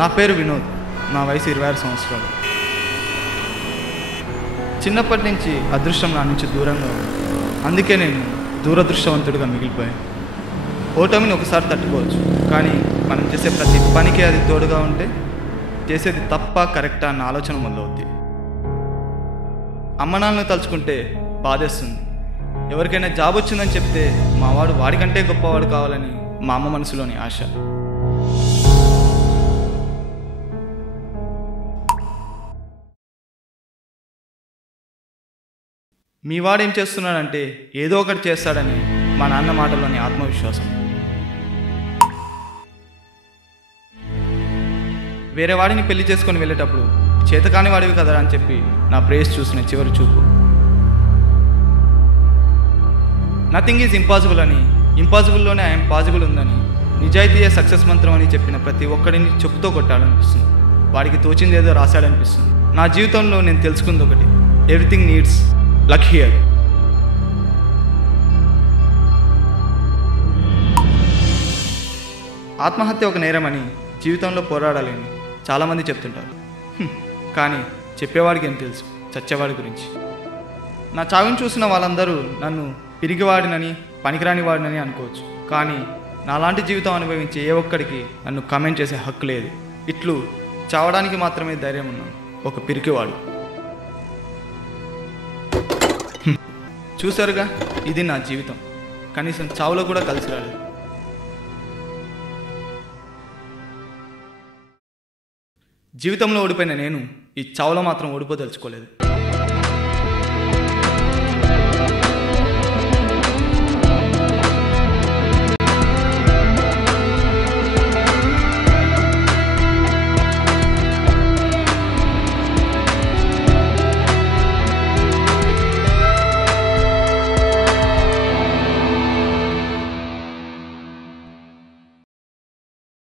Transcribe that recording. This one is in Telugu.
నా పేరు వినోద్. నా వయసు 26 సంవత్సరాలు. చిన్నప్పటి నుంచి అదృష్టం నా నుంచి దూరంగా ఉంది. అందుకే నేను దూరదృష్టవంతుడిగా మిగిలిపోయాను. ఓటమిని ఒకసారి తట్టుకోవచ్చు, కానీ మనం చేసే ప్రతి పనికి అది తోడుగా ఉంటే చేసేది తప్ప కరెక్టా అన్న ఆలోచన మొదలవుద్ది. అమ్మ నాన్నను తలుచుకుంటే బాధేస్తుంది. ఎవరికైనా జాబ్ వచ్చిందని చెప్తే మావాడు వాడికంటే గొప్పవాడు కావాలని మా అమ్మ మనసులోని ఆశ. మీ వాడేం చేస్తున్నాడంటే ఏదో ఒకటి చేస్తాడని మా నాన్న మాటలోని ఆత్మవిశ్వాసం. వేరే వాడిని పెళ్లి చేసుకొని వెళ్ళేటప్పుడు చేతకాని వాడివి కదరా అని చెప్పి నా ప్రేయస్ చూసిన చివరి చూపు. నథింగ్ ఈజ్ ఇంపాసిబుల్ అని, ఇంపాసిబుల్లోనే ఐఎమ్ పాసిబుల్ ఉందని, నిజాయితీయే సక్సెస్ మంత్రం అని చెప్పిన ప్రతి ఒక్కడిని చెప్పుతో కొట్టాలనిపిస్తుంది. వాడికి తోచింది ఏదో రాశాడనిపిస్తుంది. నా జీవితంలో నేను తెలుసుకుంది ఒకటి: ఎవ్రీథింగ్ నీడ్స్ లక్ హియర్. ఆత్మహత్య ఒక నేరమని జీవితంలో పోరాడాలని చాలామంది చెప్తుంటారు. కానీ చెప్పేవాడికి ఏం తెలుసు చచ్చేవాడి గురించి? నా చావుని చూసిన వాళ్ళందరూ నన్ను పిరిగివాడినని, పనికిరాని వాడినని అనుకోవచ్చు. కానీ నాలాంటి జీవితం అనుభవించే ఏ ఒక్కడికి నన్ను కమెంట్ చేసే హక్కు లేదు. ఇట్లు చావడానికి మాత్రమే ధైర్యం ఉన్నాను, ఒక పిరికివాడు. చూసారుగా, ఇది నా జీవితం. కనీసం చావులో కూడా కలిసి రాలేదు. జీవితంలో ఓడిపోయిన నేను ఈ చావులో మాత్రం ఓడిపోదలుచుకోలేదు.